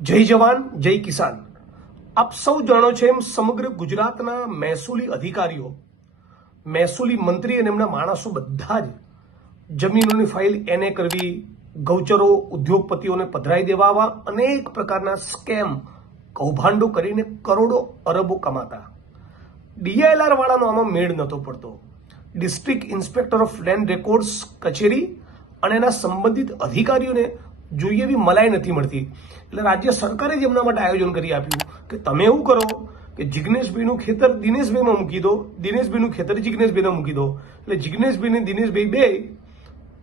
જય જવાન જય કિસાન। આપ સૌ જાણો છો એમ સમગ્ર ગુજરાતના મહેસૂલી અધિકારીઓ, મહેસૂલી મંત્રી અને એમના માણસો બધા જ જમીનોની ફાઇલ એને કરવી, ગૌચરો ઉદ્યોગપતિઓને પધરાઈ દેવા, આવા અનેક પ્રકારના સ્કેમ કૌભાંડો કરીને કરોડો અરબો કમાતા। ડીઆઈએલઆર વાળાનો આમાં મેળ નહોતો પડતો। District inspector of land records કચેરી અને એના સંબંધિત અધિકારીઓને જોઈએ એવી મલાઈ નથી મળતી। એટલે રાજ્ય સરકારે જ એમના માટે આયોજન કરી આપ્યું કે તમે એવું કરો કે જિગ્નેશભાઈનું ખેતર દિનેશભાઈમાં મૂકી દો, દિનેશભાઈનું ખેતર જિગ્નેશભાઈને મૂકી દો। એટલે જિગ્નેશભાઈ ને દિનેશભાઈ બે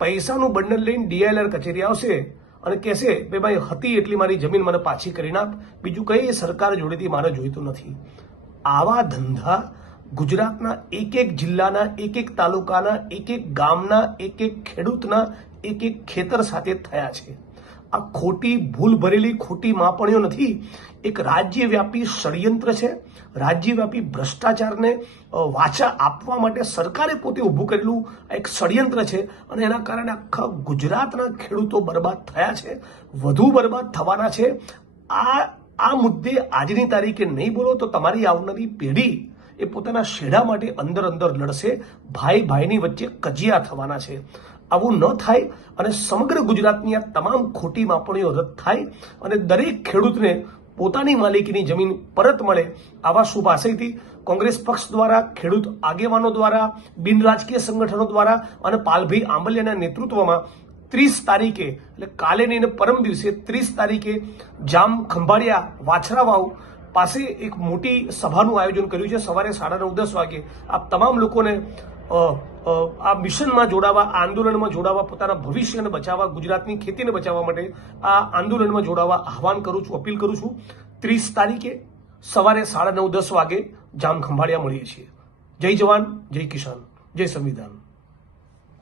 પૈસાનું બંડલ લઈને ડીઆઈએલઆર કચેરી આવશે અને કહેશે કે ભાઈ હતી એટલી મારી જમીન મને પાછી કરીને આપ, બીજું કંઈ સરકાર જોડેથી મારે જોઈતું નથી। આવા ધંધા ગુજરાતના એક એક જિલ્લાના, એક એક તાલુકાના, એક એક ગામના, એક એક ખેડૂતના, એક એક ખેતર સાથે થયા છે। આ ખોટી ભૂલ ભરેલી ખોટી માપણીઓ નથી, એક રાજ્યવ્યાપી ષડયંત્ર છે। રાજ્યવ્યાપી ભ્રષ્ટાચારને વાચા આપવા માટે સરકારે પોતે ઊભું કરેલું એક ષડયંત્ર છે અને એના કારણે આખા ગુજરાતના ખેડૂતો બરબાદ થયા છે, વધુ બરબાદ થવાના છે। આ મુદ્દે આજની તારીખે નહીં બોલો તો તમારી આવનારી પેઢી એ પોતાના શેડા માટે અંદર અંદર લડશે, ભાઈ ભાઈની વચ્ચે કજિયા થવાના છે। આવું ન થાય અને સમગ્ર ગુજરાતની આ તમામ ખોટી માપણીઓ રદ થાય અને દરેક ખેડૂતને પોતાની માલિકીની જમીન પરત મળે, આવા શુભ આશયથી કોંગ્રેસ પક્ષ દ્વારા, ખેડૂત આગેવાનો દ્વારા, બિન રાજકીય સંગઠનો દ્વારા અને પાલભાઈ આંબલિયાના નેતૃત્વમાં 30 તારીખે એટલે કાલે નહીં પરમ દિવસે 30 તારીખે જામ ખંભાળિયા વાછરાવાવ પાસે એક મોટી સભાનું આયોજન કર્યું છે। સવારે 9:30-10 વાગે આપ તમામ લોકોને આ મિશનમાં જોડાવા, આ આંદોલનમાં જોડાવા, પોતાના ભવિષ્યને બચાવવા, ગુજરાતની ખેતીને બચાવવા માટે આ આંદોલનમાં જોડાવા આહવાન કરું છું, અપીલ કરું છું। 30 તારીખે સવારે 9:30-10 વાગે જામ ખંભાળિયા મળીએ છીએ। જય જવાન જય કિસાન, જય સંવિધાન।